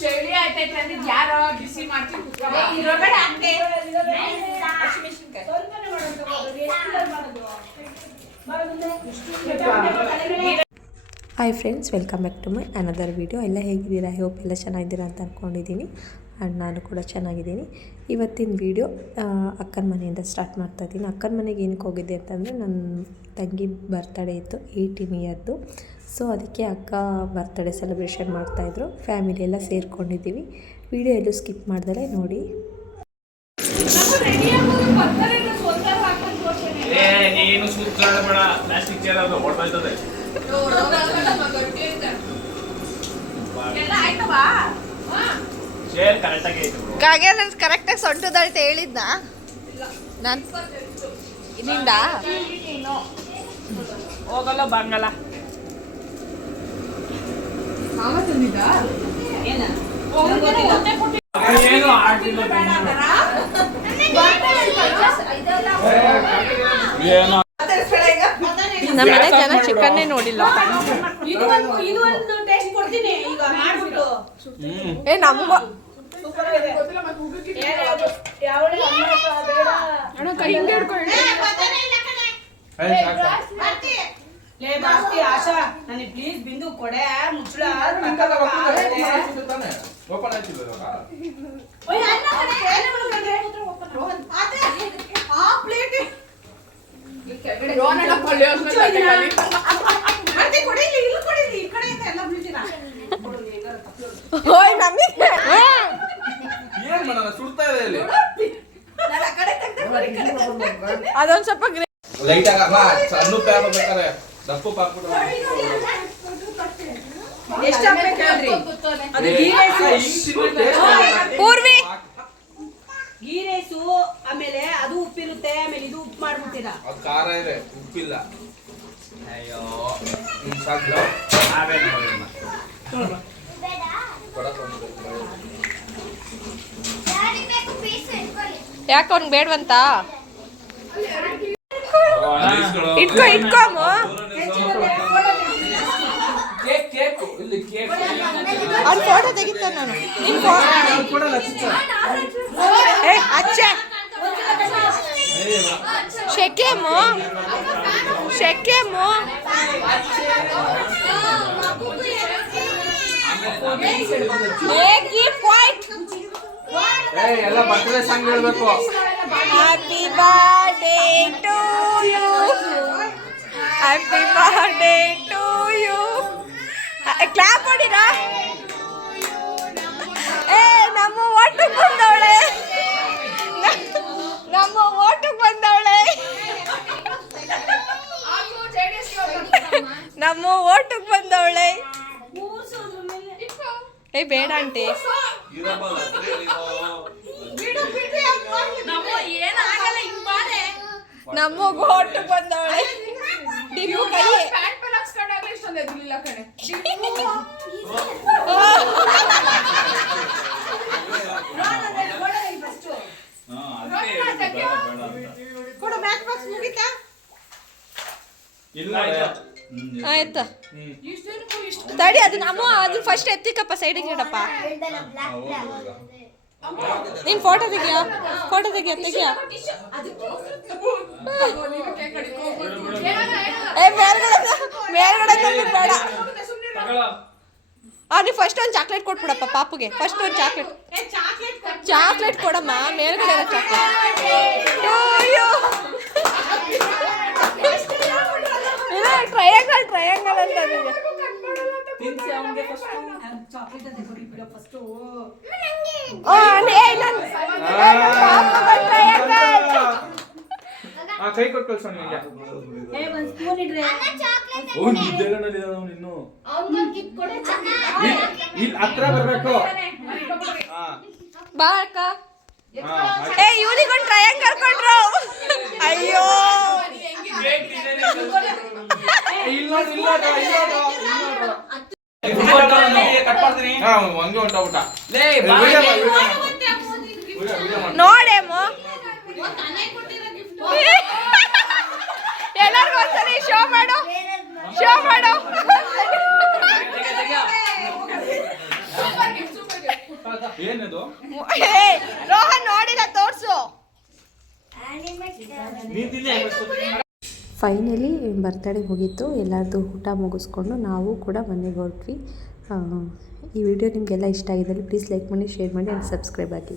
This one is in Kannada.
ಚಳಿ ಆಯ್ತೈತೆ ಅಂದ್ರೆ ಯಾರೋ ಬಿಸಿ ಮಾಡ್ತೀನಿ hi friends, welcome back to my another video. ಎಲ್ಲ ಹೇಗಿದ್ದೀರಾ? ಐ ಹೋಪ್ ಎಲ್ಲ ಚೆನ್ನಾಗಿದ್ದೀರಾ ಅಂತ ಅಂದ್ಕೊಂಡಿದ್ದೀನಿ. ಆ್ಯಂಡ್ ನಾನು ಕೂಡ ಚೆನ್ನಾಗಿದ್ದೀನಿ. ಇವತ್ತಿನ ವಿಡಿಯೋ ಅಕ್ಕನ ಮನೆಯಿಂದ ಸ್ಟಾರ್ಟ್ ಮಾಡ್ತಾಯಿದ್ದೀನಿ. ಅಕ್ಕನ ಮನೆಗೆ ಏನಕ್ಕೆ ಹೋಗಿದ್ದೆ ಅಂತಂದರೆ ನನ್ನ ತಂಗಿ ಬರ್ತಡೇ ಇತ್ತು, 18 ಇಯರ್ದು. ಸೊ ಅದಕ್ಕೆ ಅಕ್ಕ ಬರ್ತಡೇ ಸೆಲೆಬ್ರೇಷನ್ ಮಾಡ್ತಾಯಿದ್ರು. ಫ್ಯಾಮಿಲಿ ಎಲ್ಲ ಸೇರ್ಕೊಂಡಿದ್ದೀವಿ. ವಿಡಿಯೋ ಎಲ್ಲೂ ಸ್ಕಿಪ್ ಮಾಡ್ದಲೇ ನೋಡಿ. ನೀನು ಸೂತ್ಕಾರ ಬೇಡ, ಪ್ಲಾಸ್ಟಿಕ್ ಚೇರ್ ಅದು ಹೊರಟೋಯ್ತದೆ. ಚೇರ್ ಕರೆಕ್ಟಾಗಿ ಐತೆ ಬ್ರೋ. ಕಾಗೆ ನಾನು ಕರೆಕ್ಟಾಗಿ ಸೊಂಟದಳ್ತ ಹೇಳಿದ್ನ ನಾನು ಇಲ್ಲಿಂದ ಹೋಗಲ್ಲ ಬಂಗಲ್ಲ. ಏನು ಆಗಿಲ್ಲ ಏನು ನಮ್ಮ ಮನೆ ಜನ ಚಿಕನ್ನೇ ನೋಡಿಲ್ಲ. ಏ ನಮ್ಗ ಆಶಾ ನನಗೆ ಪ್ಲೀಸ್ ಬಿಂದು ಕೊಡೆ ಮುಚ್ಚಳ ಅದೊಂದ್ ಸ್ವಲ್ಪ ಲೈಟ್ ಆಗಮ್ಮ ಸಣ್ಣ ಪ್ಯಾಕ್ ಬೇಕಾರೆ ದಪ್ಪು ಪಾಕ್ಬಿಟ್ಟು ಎಷ್ಟು ಹಾಕ್ಬೇಕು ಹೇಳ್ರಿ? ಅದು ಪೂರ್ವಿ ಗೀ ರೈಸು, ಆಮೇಲೆ ಅದು ಉಪ್ಪಿರುತ್ತೆ, ಆಮೇಲೆ ಇದು ಉಪ್ಪು ಮಾಡ್ಬಿಡ್ತೀರಾ. ಅದು ಖಾರ ಇದೆ, ಉಪ್ಪಿಲ್ಲ. ಅಯ್ಯೋ ಸಾಕು ನಾವೇನು ಯಾಕೆ ಅವ್ನಿಗೆ ಬೇಡವಂತ ಇಟ್ಕೋ ಇಟ್ಕೊಮ್ಮ. ಅವ್ನ ಫೋಟೋ ತೆಗಿತಾನ ನಾನು. ಅಚ್ಚೆ ಶೆಕೆಮು ಶೆಕೆಮು ಎಲ್ಲ ಬರ್ತ್ಡೇ ಸಾಂಗ್ ಹೇಳ್ಬೇಕು. Happy birthday to you, happy birthday to you. Clap ಹೊಡಿರಾ? ಏ ನಮ್ಮ ಓಟಕ್ಕೆ ಬಂದವಳೆ, ನಮ್ಮ ಓಟಕ್ಕೆ ಬಂದವಳೆ, ನಮ್ಮ ಓಟಕ್ಕೆ ಬಂದವಳೆ. ಏ ಬೇಡ ಆಂಟಿ, ನಮ್ಮ ಓಟಕ್ಕೆ ಬಂದವಳೆ. ಡಿಪ್ಪು ಕೈ ಆಯ್ತಾ ತಡಿ, ಅದನ್ನ ಅಮ್ಮ ಅದನ್ನ ಫಸ್ಟ್ ಎತ್ತಿಕಪ್ಪ, ಸೈಡಿಗೆ ಇಡಪ್ಪ. ನೀನ್ ಫೋಟೋ ತೆಗಿಯಾ, ಫೋಟೋ ತೆಗಿಯ ತೆಗಿಯ. ಏ ಮೇಲ್ಗಡೆ ಬೇಡ. ನೀವು ಫಸ್ಟ್ ಒಂದು ಚಾಕ್ಲೇಟ್ ಕೊಟ್ಬಿಡಪ್ಪ ಪಾಪುಗೆ. ಫಸ್ಟ್ ಒಂದು ಚಾಕ್ಲೇಟ್ ಕೊಡಮ್ಮ, ಮೇಲ್ಗಡೆ ಚಾಕ್ಲೇಟ್. ಟ್ರಯಾಂಗಲ್ ಅಂತ ಅದಕ್ಕೆ. ಕೈ ಕೊಟ್ಟು ಕಳ್ಸೋಣ. ಹತ್ರ ಬರ್ಬೇಕು. ಬಾ ಅಕ್ಕ. ಏ ಇವನಿಗೊಂದು ಟ್ರಯಾಂಗಲ್ ಕೊಟ್ರು. ಅಯ್ಯೋ ಕಟ್ ಮಾಡ್ತೀನಿ. ಹಾ ಹಂಗೆ ಹೊಂಟೋಗ್ಬಿಟ್ಟ. ಲೇ, ಏ, ಬಾ. ವಿಡಿಯೋ ಮಾಡು. ನೋಡೇಮೋ ಎಲ್ಲರಿಗೂ ಒಂದ್ಸಲಿ ಶೋ ಮಾಡು. ಏನದು? ಏ, ರೋಹನ್ ನೋಡಿಲ್ಲ, ತೋರ್ಸು. ಫೈನಲಿ ಬರ್ತಡೇಗೆ ಹೋಗಿತ್ತು, ಎಲ್ಲರದ್ದು ಊಟ ಮುಗಿಸ್ಕೊಂಡು ನಾವು ಕೂಡ ಮನೆಗೆ ಹೊರಟ್ವಿ. ಈ ವಿಡಿಯೋ ನಿಮಗೆಲ್ಲ ಇಷ್ಟ ಆಗಿದ್ದಲ್ಲಿ ಪ್ಲೀಸ್ ಲೈಕ್ ಮಾಡಿ, ಶೇರ್ ಮಾಡಿ ಆ್ಯಂಡ್ ಸಬ್ಸ್ಕ್ರೈಬ್ ಆಗಿ.